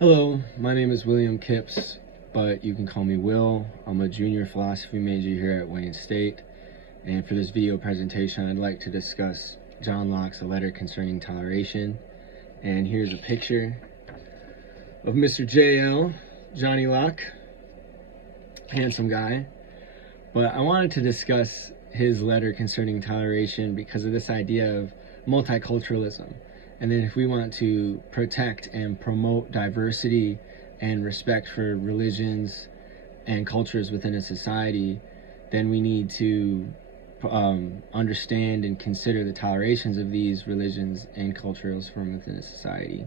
Hello, my name is William Kipps, but you can call me Will. I'm a junior philosophy major here at Wayne State, and for this video presentation I'd like to discuss John Locke's A Letter Concerning Toleration. And here's a picture of Mr. JL, Johnny Locke, handsome guy. But I wanted to discuss his letter concerning toleration because of this idea of multiculturalism. And then if we want to protect and promote diversity and respect for religions and cultures within a society, then we need to understand and consider the tolerations of these religions and cultures from within a society.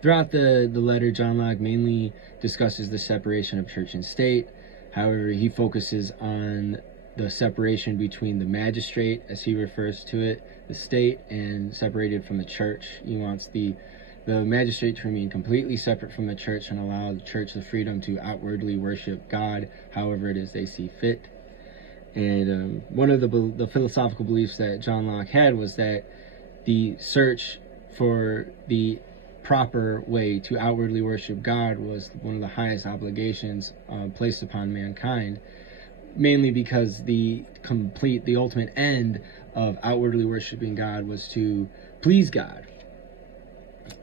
Throughout the letter, John Locke mainly discusses the separation of church and state. However, he focuses on the separation between the magistrate, as he refers to it, the state, and separated from the church. He wants the magistrate to remain completely separate from the church and allow the church the freedom to outwardly worship God however it is they see fit. And one of the philosophical beliefs that John Locke had was that the search for the proper way to outwardly worship God was one of the highest obligations placed upon mankind, mainly because the ultimate end of outwardly worshiping God was to please God.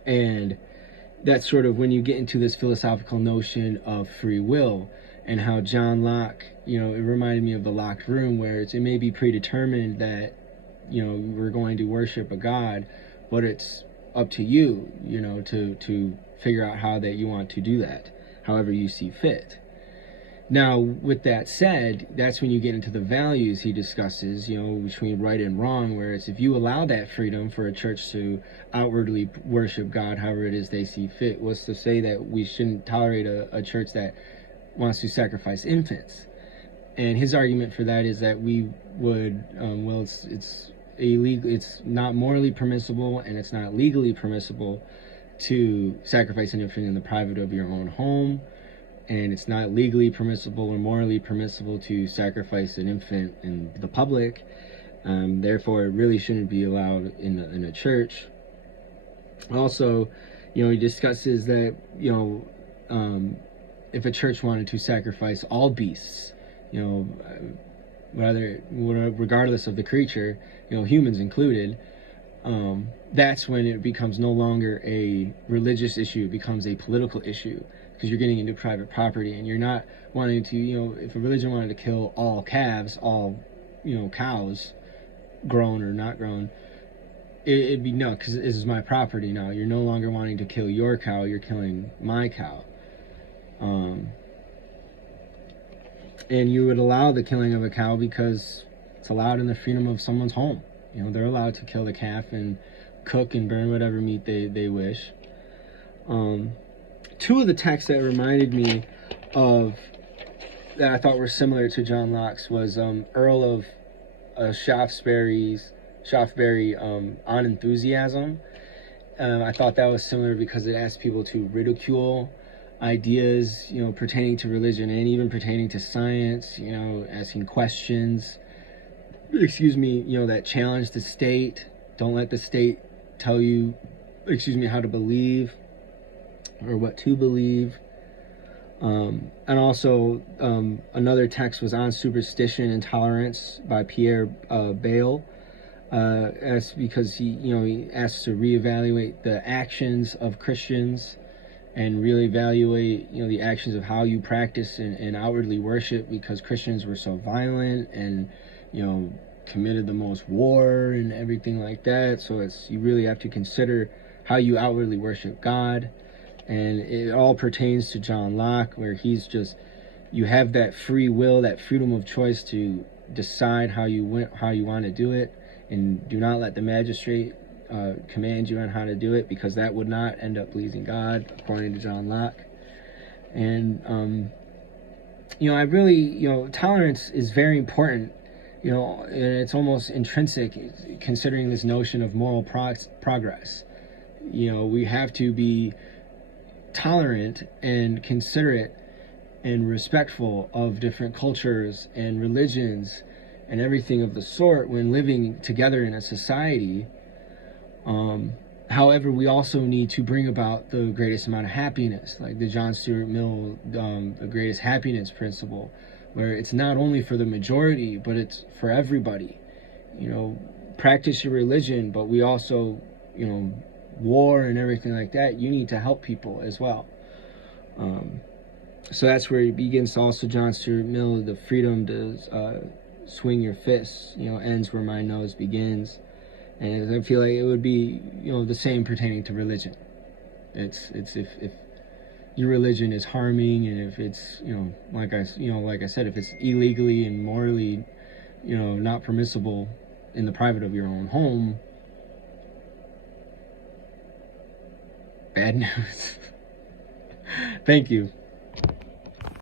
And that's sort of when you get into this philosophical notion of free will, and how John Locke, it reminded me of the locked room, where it may be predetermined that, we're going to worship a God, but it's up to you, to figure out how that you want to do that, however you see fit. Now, with that said, that's when you get into the values he discusses, between right and wrong, where it's if you allow that freedom for a church to outwardly worship God however it is they see fit, was to say that we shouldn't tolerate a church that wants to sacrifice infants. And his argument for that is that we would, it's illegal, it's not morally permissible, and it's not legally permissible to sacrifice an infant in the private of your own home. And it's not legally permissible or morally permissible to sacrifice an infant in the public. Therefore, it really shouldn't be allowed in a church. Also, he discusses that, if a church wanted to sacrifice all beasts, regardless of the creature, humans included, that's when it becomes no longer a religious issue, it becomes a political issue. Because you're getting into private property, and you're not wanting to, if a religion wanted to kill all calves, all, cows, grown or not grown, it'd be no, because this is my property now. You're no longer wanting to kill your cow, you're killing my cow. And you would allow the killing of a cow because it's allowed in the freedom of someone's home. They're allowed to kill the calf and cook and burn whatever meat they wish. Two of the texts that reminded me of that I thought were similar to John Locke's was Earl of Shaftesbury On Enthusiasm. I thought that was similar because it asked people to ridicule ideas, pertaining to religion and even pertaining to science, asking questions, that challenge the state. Don't let the state tell you, how to believe or what to believe. And also another text was On Superstition and Tolerance by Pierre Bayle, because he asks to reevaluate the actions of Christians and really evaluate the actions of how you practice and outwardly worship, because Christians were so violent and committed the most war and everything like that. So you really have to consider how you outwardly worship God. And it all pertains to John Locke, where you have that free will, that freedom of choice to decide how you want to do it, and do not let the magistrate command you on how to do it, because that would not end up pleasing God, according to John Locke. And I really, tolerance is very important, and it's almost intrinsic, considering this notion of moral progress. We have to be tolerant and considerate and respectful of different cultures and religions and everything of the sort when living together in a society. However, we also need to bring about the greatest amount of happiness, like the John Stuart Mill, the greatest happiness principle, where it's not only for the majority, but it's for everybody. You know, practice your religion, but we also, you know, war and everything like that, you need to help people as well. So that's where it begins. Also, John Stuart Mill, the freedom to swing your fists, you know, ends where my nose begins. And I feel like it would be, you know, the same pertaining to religion. It's if your religion is harming, and if it's, you know, like I said, if it's illegally and morally, you know, not permissible in the private of your own home, bad news. Thank you.